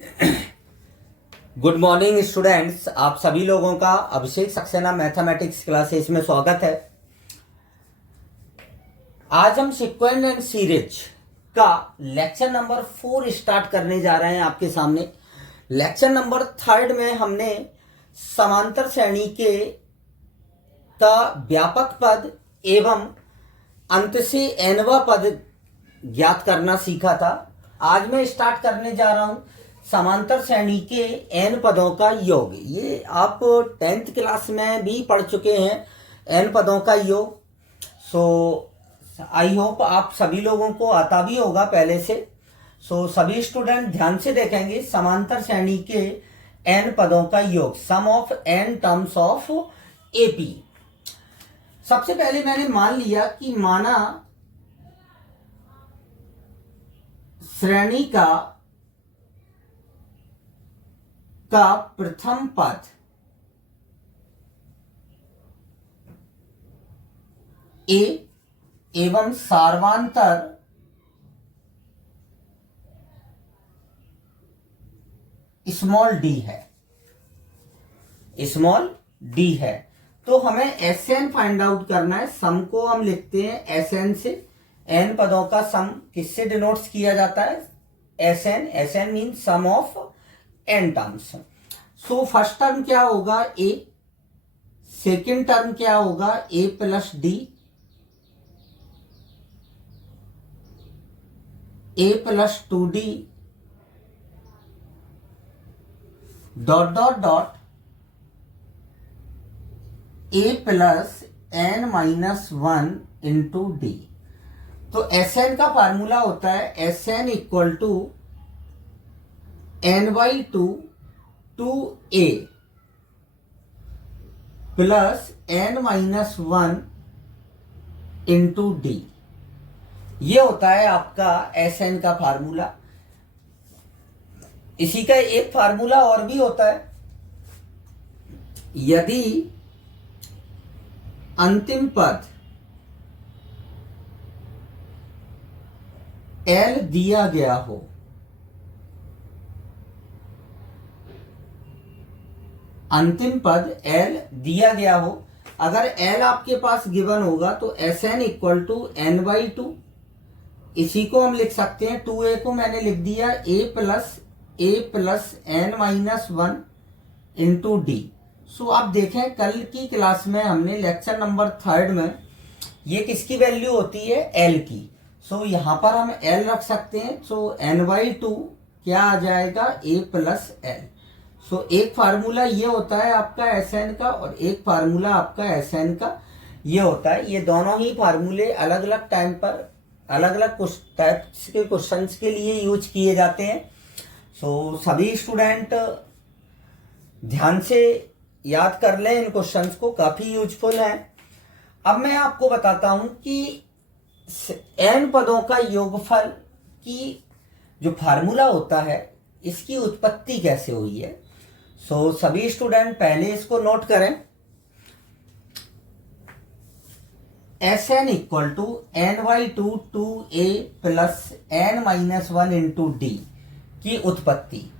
Good morning students, आप सभी लोगों का अभिषेक सक्सेना मैथमेटिक्स क्लासेस में स्वागत है। आज हम सीक्वेंस एंड सीरीज का लेक्चर नंबर 4 स्टार्ट करने जा रहे हैं आपके सामने। लेक्चर नंबर 3 में हमने समांतर श्रेणी के का व्यापक पद एवं अंत से nवा पद ज्ञात करना सीखा था। आज मैं स्टार्ट करने जा रहा हूं समांतर श्रेणी के n पदों का योग। ये आप 10th क्लास में भी पढ़ चुके हैं, n पदों का योग। सो आई होप आप सभी लोगों को आता भी होगा पहले से। सो सभी स्टूडेंट ध्यान से देखेंगे समांतर श्रेणी के n पदों का योग, sum of n terms of AP. सबसे पहले मैंने मान लिया कि माना श्रेणी का प्रथम पद ए एवं सार्वांतर स्मॉल डी है, स्मॉल डी है। तो हमें एस एन फाइंड आउट करना है। सम को हम लिखते हैं एस एन से। एन पदों का सम किससे डिनोट्स किया जाता है? S N. S N mean sum of N terms. So first term क्या होगा? ए। सेकेंड टर्म क्या होगा? A plus D, A plus 2d dot dot dot A plus N minus 1 into D. तो S N का formula होता है S N equal to N by two A plus N minus 1 into D. ये होता है आपका S N का formula. इसी का एक फार्मूला और भी होता है। यदि अंतिम पद L दिया गया हो, अंतिम पद L दिया गया हो, अगर L आपके पास गिवन होगा तो S N equal to N by two. इसी को हम लिख सकते हैं, 2a को मैंने लिख दिया A plus N minus 1 into D. So आप देखें कल की क्लास में हमने लेक्चर नंबर 3 में ये किसकी वैल्यू होती है? L की। सो यहां पर हम L रख सकते हैं। सो एन बाई टू क्या आ जाएगा? ए प्लस एल। सो एक फार्मूला ये होता है आपका एस एन का और एक फार्मूला आपका एस एन का ये होता है। ये दोनों ही फार्मूले अलग अलग टाइम पर अलग अलग टाइप्स के क्वेश्चंस के लिए यूज किए जाते हैं। सो सभी स्टूडेंट ध्यान से याद कर लें इन क्वेश्चंस को, काफी यूजफुल हैं। अब मैं आपको बताता हूं कि n पदों का योगफल की जो फार्मूला होता है इसकी उत्पत्ति कैसे हुई है। सो सभी स्टूडेंट पहले इसको नोट करें। S N equal to N by two A plus N minus 1 into D की उत्पत्ति।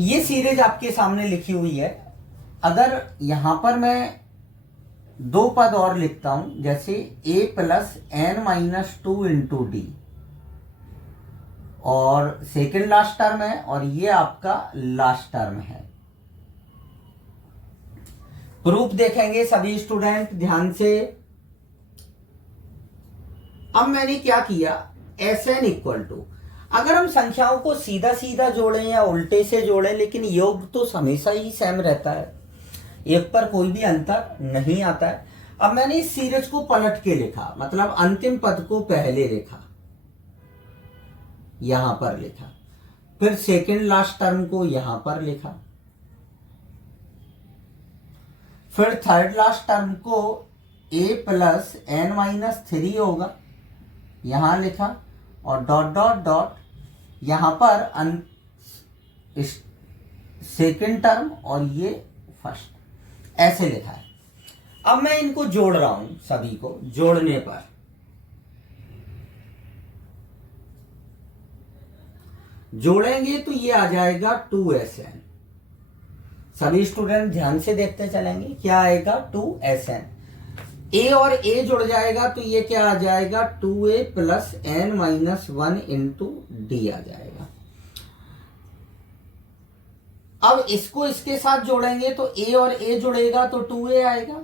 ये सीरीज आपके सामने लिखी हुई है। अगर यहां पर मैं दो पद और लिखता हूं, जैसे a plus N minus 2 into D, और सेकेंड लास्ट टर्म है और ये आपका लास्ट टर्म है। प्रूफ देखेंगे सभी स्टूडेंट ध्यान से। अब मैंने क्या किया? एस एन इक्वल टू, अगर हम संख्याओं को सीधा सीधा जोड़ें या उल्टे से जोड़ें, लेकिन योग तो हमेशा ही सेम रहता है, एक पर कोई भी अंतर नहीं आता है। अब मैंने इस सीरीज को पलट के लिखा, मतलब अंतिम पद को पहले लिखा, यहां पर लिखा, फिर सेकेंड लास्ट टर्म को यहां पर लिखा, फिर थर्ड लास्ट टर्म को a प्लस एन माइनस 3 होगा यहां लिखा, और डॉट डॉट डॉट यहां पर सेकेंड टर्म और ये फर्स्ट, ऐसे लिखा है। अब मैं इनको जोड़ रहा हूं, सभी को जोड़ने पर जोड़ेंगे तो ये आ जाएगा 2SN। सभी स्टूडेंट ध्यान से देखते चलेंगे, क्या आएगा 2SN। ए और ए जुड़ जाएगा तो ये क्या आ जाएगा 2A plus N minus 1 into D आ जाएगा। अब इसको इसके साथ जोड़ेंगे तो ए और ए जुड़ेगा तो 2A आएगा,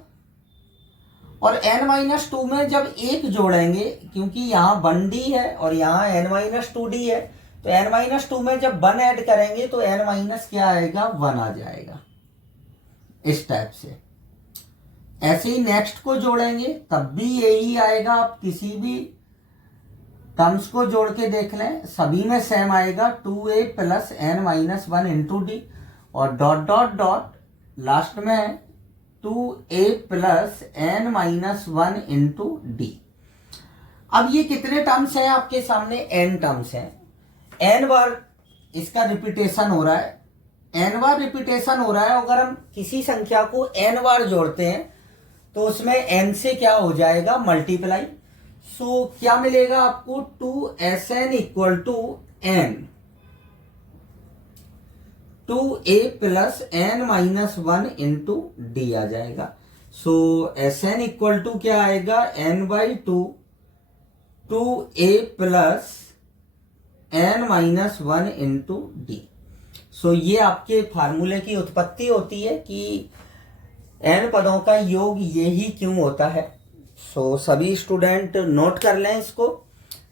और n-2 में जब एक जोड़ेंगे, क्योंकि यहाँ 1D है और यहाँ n-2D है, तो n-2 में जब 1 ऐड करेंगे तो n माइनस क्या आएगा 1 आ जाएगा, इस टाइप से। ऐसे ही नेक्स्ट को जोड़ेंगे तब भी यही आएगा। आप किसी भी टर्म्स को जोड़ के देख लें, सभी में सेम आएगा 2A plus N minus 1 into D, और डॉट डॉट डॉट लास्ट में 2A plus N minus 1 into D. अब ये कितने टर्म्स हैं आपके सामने, n टर्म्स हैं। n बार इसका रिपीटेशन हो रहा है, n बार रिपीटेशन हो रहा है। अगर हम किसी संख्या को n बार जोड़ते हैं तो उसमें n से क्या हो जाएगा मल्टीप्लाई। सो क्या मिलेगा आपको 2SN equal to n 2A plus N minus 1 into D आ जाएगा। सो SN इक्वल टू क्या आएगा n/2 2A plus N minus 1 into D. So ये आपके फार्मूले की उत्पत्ति होती है कि n पदों का योग यही क्यों होता है। सो सभी स्टूडेंट नोट कर लें इसको,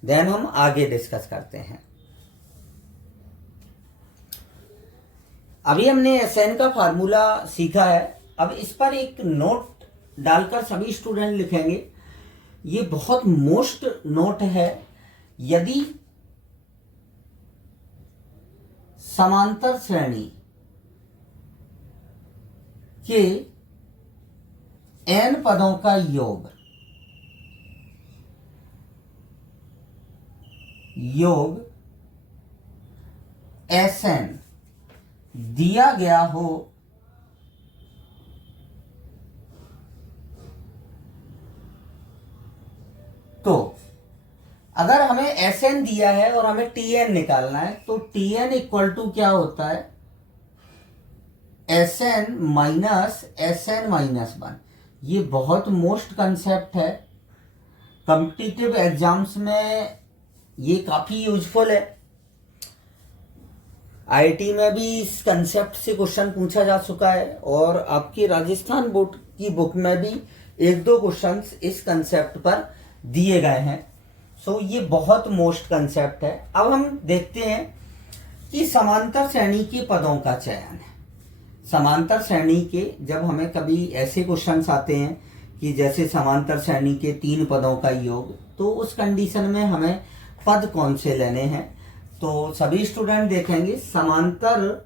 देन हम आगे डिस्कस करते हैं। अभी हमने SN का फार्मूला सीखा है। अब इस पर एक नोट डालकर सभी स्टूडेंट लिखेंगे, ये बहुत मोस्ट नोट है। यदि समांतर श्रेणी के n पदों का योग SN दिया गया हो तो अगर हमें SN दिया है और हमें TN निकालना है तो TN इक्वल टू क्या होता है SN माइनस SN माइनस 1। ये बहुत मोस्ट कंसेप्ट है, कॉम्पिटिटिव एग्जाम्स में ये काफी यूजफुल है। आईआईटी में भी इस कंसेप्ट से क्वेश्चन पूछा जा चुका है और आपकी राजस्थान बोर्ड की बुक में भी 1-2 क्वेश्चंस इस कंसेप्ट पर दिए गए हैं। सो ये बहुत मोस्ट कंसेप्ट है। अब हम देखते हैं कि समांतर श्रेणी के पदों का चयन है। समांतर श्रेणी के जब हमें कभी ऐसे क्वेश्चंस आते हैं कि जैसे समांतर श्रेणी के 3 पदों का योग, तो उस कंडीशन में हमें पद कौन से लेने हैं। तो सभी स्टूडेंट देखेंगे समांतर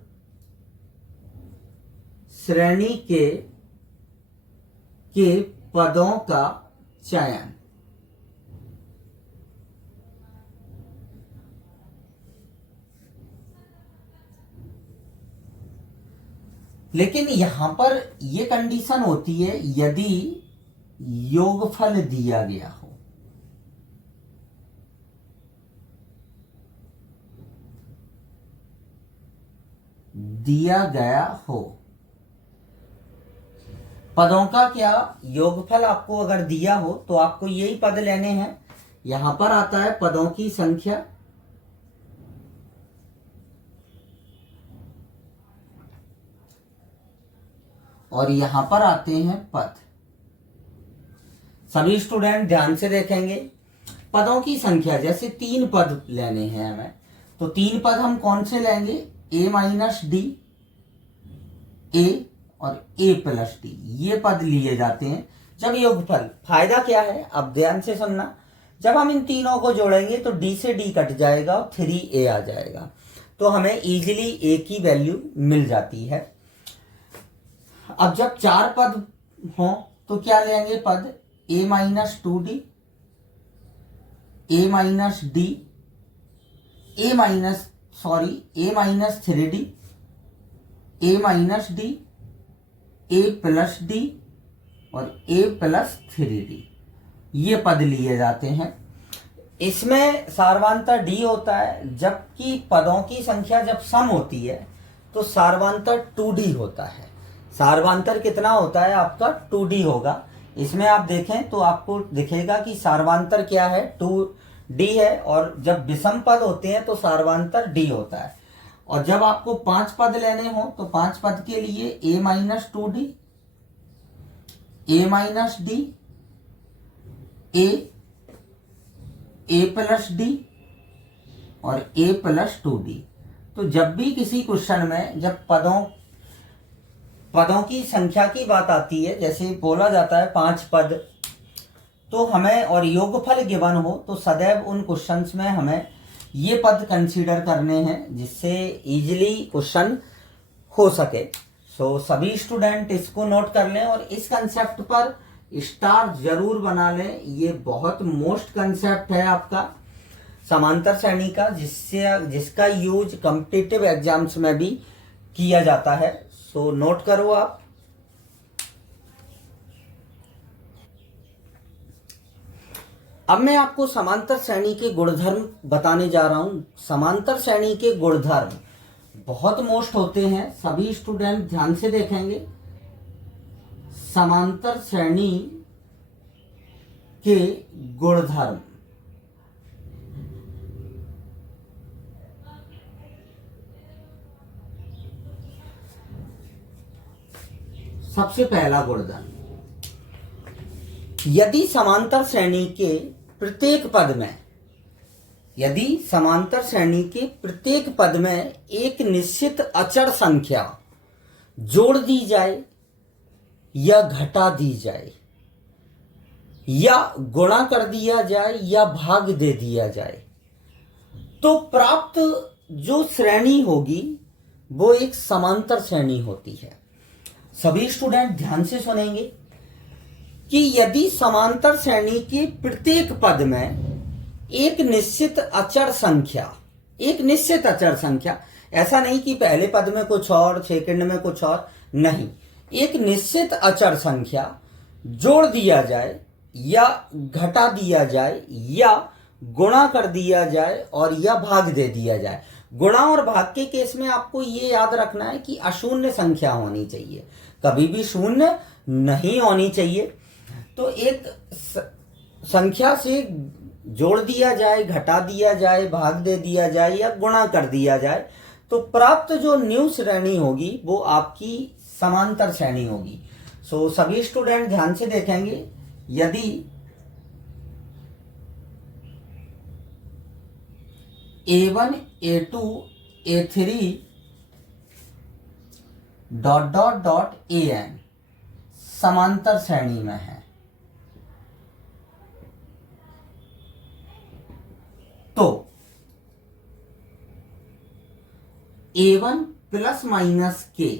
श्रेणी के पदों का चयन। लेकिन यहां पर यह कंडीशन होती है यदि योगफल दिया गया हो। दिया गया हो पदों का क्या योगफल आपको अगर दिया हो तो आपको यही पद लेने हैं। यहां पर आता है पदों की संख्या, और यहां पर आते हैं पद। सभी स्टूडेंट ध्यान से देखेंगे, पदों की संख्या जैसे 3 पद लेने हैं हमें, तो 3 पद हम कौन से लेंगे, a माइनस डी, a और a प्लस डी, ये पद लिए जाते हैं जब योगफल। फायदा क्या है, अब ध्यान से सुनना, जब हम इन तीनों को जोड़ेंगे तो d से d कट जाएगा और 3a आ जाएगा, तो हमें इजीली a की वैल्यू मिल जाती है। अब जब 4 पद हों तो क्या लेंगे पद, a minus 2d, a minus d, a minus 3d, a minus d, a plus d और a प्लस 3d, ये पद लिए जाते हैं। इसमें सार्वधातुक डी होता है, जबकि पदों की संख्या जब सम होती है तो सार्वधातुक 2D होता है। सार्वधातुक कितना होता है आपका 2D होगा। इसमें आप देखें तो आपको दिखेगा कि सार्वधातुक क्या है 2D है, और जब विषम पद होते हैं तो सार्वधातुक D होता है। और जब आपको 5 पद लेने हो तो 5 पद के लिए a-2D, a-d, a+d और a+2d। तो जब भी किसी क्वेश्चन में जब पदों की संख्या की बात आती है, जैसे बोला जाता है 5 पद, तो हमें और योगफल गिवन हो तो सदैव उन क्वेश्चंस में हमें ये पद कंसीडर करने हैं जिससे इजीली क्वेश्चन हो सके। सो सभी स्टूडेंट इसको नोट कर लें और इस कंसेप्ट पर स्टार जरूर बना लें। ये बहुत मोस्ट कंसेप्ट है आपका समांतर श्रेणी का, जिसका यूज कॉम्पिटिटिव एग्जाम्स में भी किया जाता है। सो नोट करो आप। अब मैं आपको समांतर श्रेणी के गुणधर्म बताने जा रहा हूं। समांतर श्रेणी के गुणधर्म बहुत मोस्ट होते हैं, सभी स्टूडेंट ध्यान से देखेंगे। समांतर श्रेणी के गुणधर्म, सबसे पहला गुणधर्म, यदि समांतर श्रेणी के प्रत्येक पद में एक निश्चित अचर संख्या जोड़ दी जाए या घटा दी जाए या गुणा कर दिया जाए या भाग दे दिया जाए, तो प्राप्त जो श्रेणी होगी वो एक समांतर श्रेणी होती है। सभी स्टूडेंट ध्यान से सुनेंगे कि यदि समांतर श्रेणी के प्रत्येक पद में एक निश्चित अचर संख्या, ऐसा नहीं कि पहले पद में कुछ और सेकंड में कुछ और, नहीं, एक निश्चित अचर संख्या जोड़ दिया जाए या घटा दिया जाए या गुणा कर दिया जाए और या भाग दे दिया जाए। गुणा और भाग के केस में आपको ये याद रखना है कि अशून्य संख्या होनी चाहिए, कभी भी शून्य नहीं होनी चाहिए। तो एक संख्या से जोड़ दिया जाए, घटा दिया जाए, भाग दे दिया जाए या गुणा कर दिया जाए, तो प्राप्त जो न्यू श्रेणी होगी वो आपकी समांतर श्रेणी होगी। सो सभी स्टूडेंट ध्यान से देखेंगे, यदि A1 A2 A3 dot dot dot AN समांतर श्रेणी में है, तो A1 प्लस माइनस के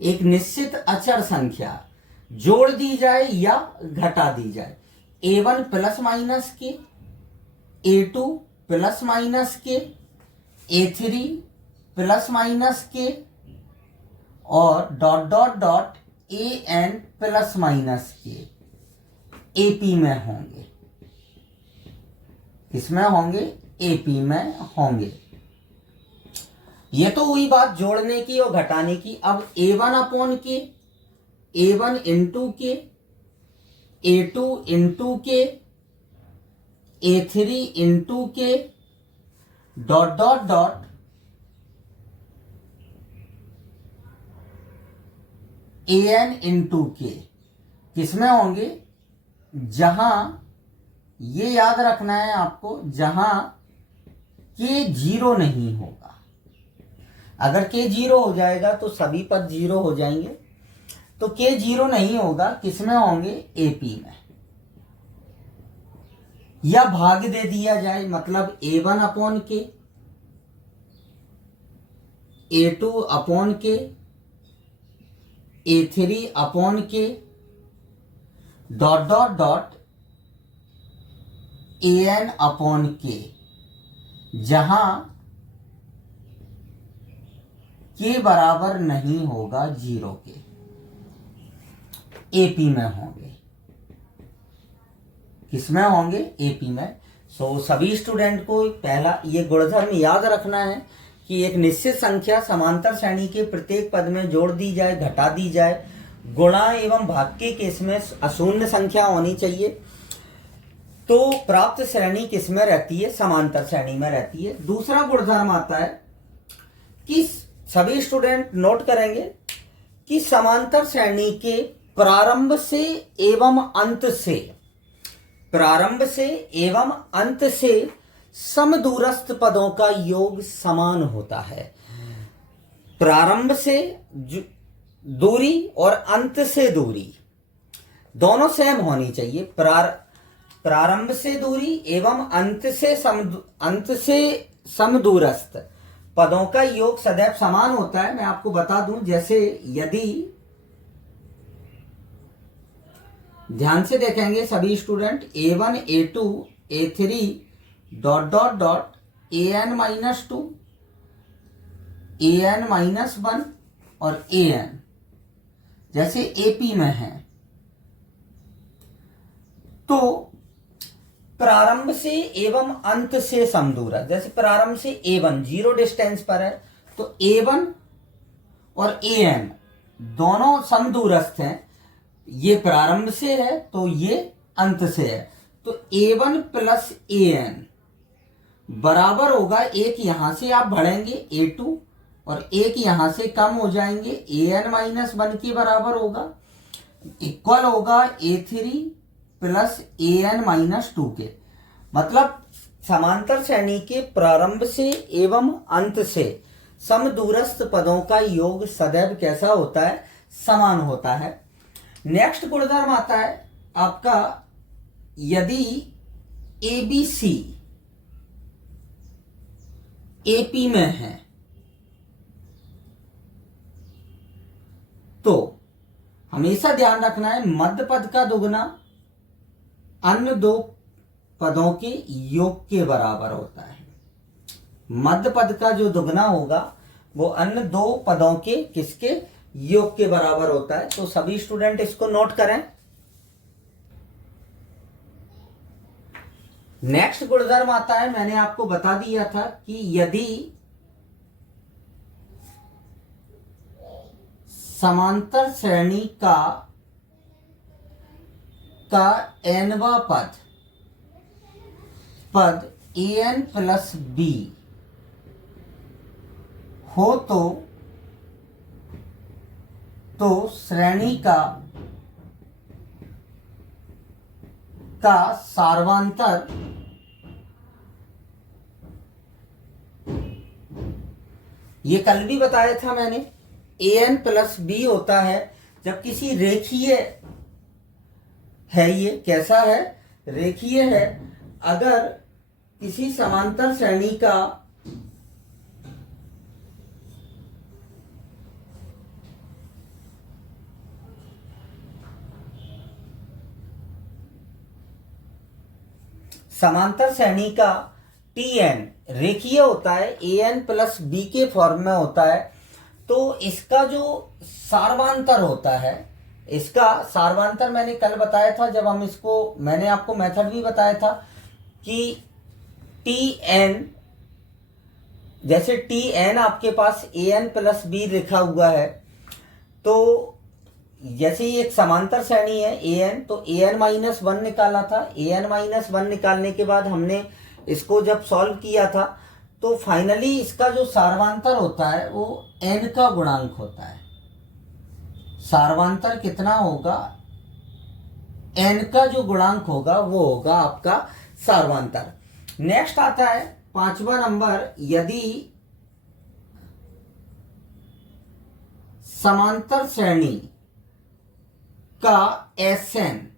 एक निश्चित अचर संख्या जोड़ दी जाए या घटा दी जाए, A1 प्लस माइनस के, A2 प्लस माइनस के, A3 प्लस माइनस के और dot dot dot AN plus minus के AP में होंगे। किसमें होंगे? AP में होंगे। ये तो हुई बात जोड़ने की और घटाने की। अब A1 अपॉन के, A1 इंटू के, A2 इंटू के, A3 इंटू के, dot dot dot AN into के किसमें होंगे? जहां, ये याद रखना है आपको, जहां के 0 नहीं होगा। अगर के 0 हो जाएगा तो सभी पद 0 हो जाएंगे, तो के 0 नहीं होगा, किसमें होंगे? AP में। या भाग दे दिया जाए, मतलब A1 अपॉन के, A2 अपॉन के, A3 अपॉन के, dot dot dot AN upon के, जहां के बराबर नहीं होगा 0 के, AP में होंगे। किसमें होंगे? AP में। सभी स्टूडेंट को पहला ये गुणधर्म याद रखना है कि एक निश्चित संख्या समांतर श्रेणी के प्रत्येक पद में जोड़ दी जाए, घटा दी जाए। गुणा एवं भाग के केस में अशून्य संख्या होनी चाहिए। तो प्राप्त श्रेणी किस में रहती है? समांतर श्रेणी में रहती है। दूसरा गुणधर्म आता है कि सभी स्टूडेंट नोट करेंगे कि समांतर श्रेणी के प्रारंभ से एवं अंत से समदूरस्थ पदों का योग समान होता है। प्रारंभ से दूरी और अंत से दूरी दोनों सेम होनी चाहिए। प्रारंभ से दूरी एवं अंत से समदूरस्थ पदों का योग सदैव समान होता है। मैं आपको बता दूं, जैसे यदि ध्यान से देखेंगे सभी student, A1 A2 A3 ... AN-2 AN-1 और AN जैसे AP में है, तो प्रारंभ से एवं अंत से समदूरस्थ, जैसे प्रारंभ से A1 जीरो डिस्टेंस पर है तो A1 और AN दोनों समदूरस्थ हैं। ये प्रारंभ से है तो ये अंत से है, तो A1 प्लस AN बराबर होगा, एक यहां से आप बढ़ेंगे A2 और एक यहां से कम हो जाएंगे AN-1 के बराबर होगा, इक्वल होगा A3 प्लस AN-2 के। मतलब समांतर श्रेणी के प्रारंभ से एवं अंत से समदूरस्थ पदों का योग सदैव कैसा होता है? समान होता है। नेक्स्ट गुणधर्म आता है आपका, यदि ABC AP में है तो हमेशा ध्यान रखना है मध्य पद का दुगना अन्य दो पदों के योग के बराबर होता है। मध्य पद का जो दुगना होगा वो अन्य दो पदों के किसके? योग के बराबर होता है। तो सभी स्टूडेंट इसको नोट करें। नेक्स्ट गुणधर्म आता है, मैंने आपको बता दिया था कि यदि समांतर श्रेणी का nवा पद AN प्लस B हो तो श्रेणी का सार्वंतर ये कल भी बताया था मैंने, AN प्लस B होता है जब किसी रेखीय है, ये कैसा है? रेखीय है। अगर किसी समांतर श्रेणी का TN रेखीय होता है, AN प्लस B के फॉर्म में होता है, तो इसका जो सार्वांतर होता है, इसका सार्वांतर मैंने कल बताया था जब हम इसको, मैंने आपको मेथड भी बताया था कि TN, जैसे TN आपके पास AN प्लस B लिखा हुआ है, तो जैसे ही एक समांतर श्रेणी है AN, तो AN-1 निकाला था। AN-1 निकालने के बाद हमने इसको जब सॉल्व किया था तो फाइनली इसका जो सार्वांतर होता है वो n का गुणांक होता है। सार्वांतर कितना होगा? n का जो गुणांक होगा वो होगा आपका सार्वांतर। नेक्स्ट आता है 5वां नंबर, यदि समांतर श्रेणी का SN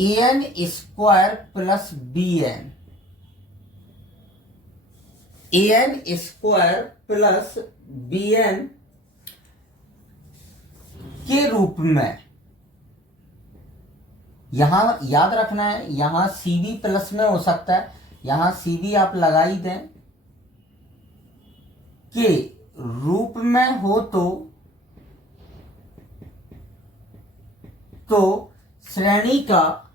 AN square plus BN AN square plus BN के रूप में, यहां याद रखना है, यहां CB प्लस में हो सकता है, यहां CB आप लगा ही दें, के रूप में हो तो श्रेणी का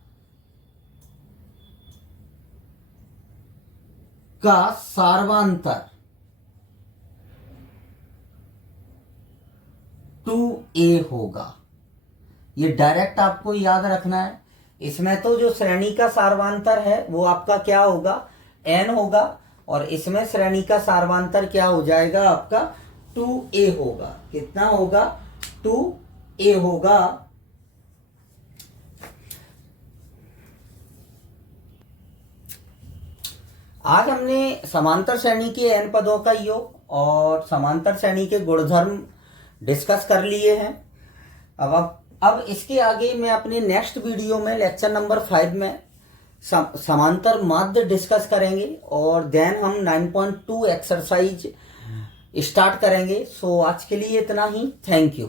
का सार्वांतर 2a होगा। ये डायरेक्ट आपको याद रखना है। इसमें तो जो श्रेणी का सार्वांतर है वो आपका क्या होगा, n होगा, और इसमें श्रेणी का सार्वांतर क्या हो जाएगा आपका 2a होगा। कितना होगा, 2a होगा। आज हमने समांतर श्रेणी के n पदों का योग और समांतर श्रेणी के गुणधर्म डिस्कस कर लिए हैं। अब इसके आगे मैं अपने नेक्स्ट वीडियो में लेक्चर नंबर 5 में समांतर माध्य डिस्कस करेंगे और देन हम 9.2 एक्सरसाइज स्टार्ट करेंगे। सो आज के लिए इतना ही। Thank you.